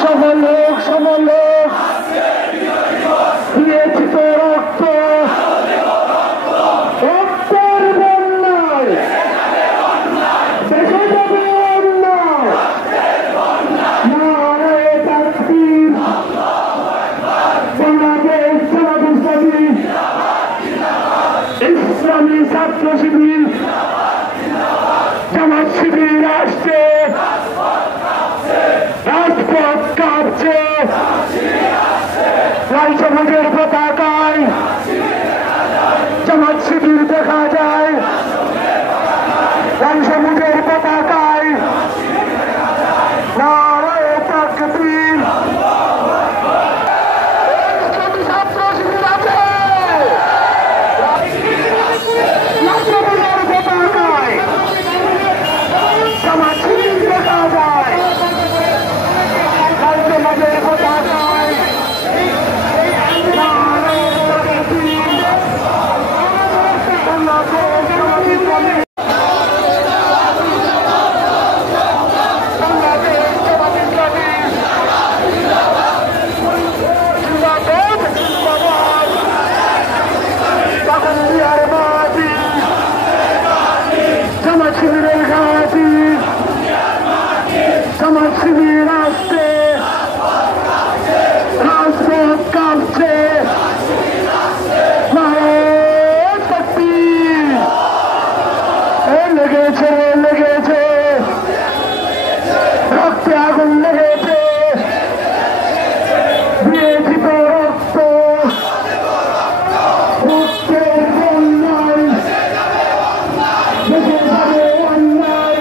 সফল হোক দিয়েছি তো রক্ত রক্তের বন্যায় দেশে যাবে অন্যায় নারায়ে তাকবীর বাংলাদেশ জামাত ইসলামী ছাত্র শিবির জামাত শিবির আসছে রাজপথ কাঁপছে লাল সবুজের পতাকায় জামাত শিবির দেখা যায় লাল সবুজের পতাকায় নারায়ে তাকবীর ছাত্র শিবির আছে লাল সবুজের পতাকায় জামাত শিবির দেখা যায় লাল সবুজের পতাকায় জামাত শিবির আসছে রাজপথ কাঁপছে নারায়ে তাকবীর লেগেছে রক্তে আগুন লেগেছে দিয়েছি তো রক্ত রক্তের বন্যায় দেশে যাবে অন্যায়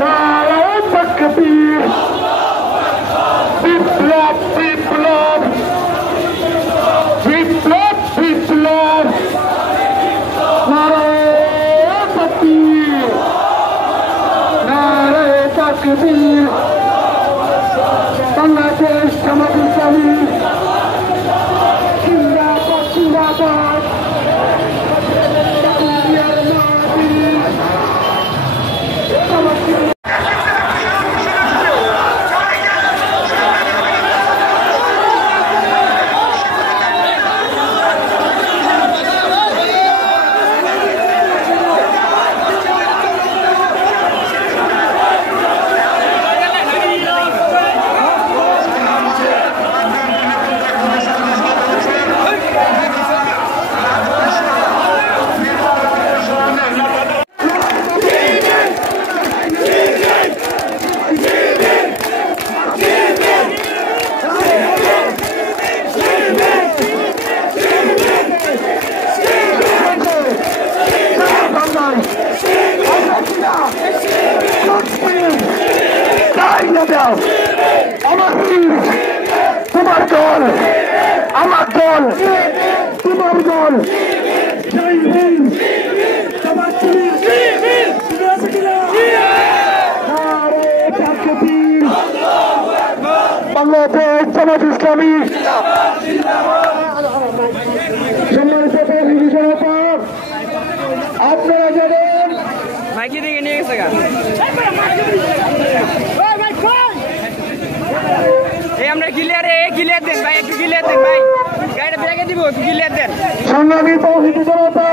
নারায়ে তাকবীর বিপ্লব বিপ্লব বিপ্লব বিপ্লব নারায়ে তাকবীর নারায়ে তাকবীর বাংলাদেশ জামাত ইসলামী জিন্দাবাদ জিন্দাবাদ আমার তোমার দল আমার দল তোমার দল জয় হিন্দ জামাত শিবির নারায়ে তাকবীর বাংলাদেশ জামাত ইসলামী সম্মানিত প্রতিনিধি জনতা আপনারা যাবেন মাইকি দিকে নিয়ে গেছে গা আমরা ক্লিয়ার দেন ভাই, একটু ক্লিয়ার দেন ভাই, গাড়িটা ব্রেকে দিব, একটু ক্লিয়ার দেন। সংগ্রামী প্রতিনিধি জনতা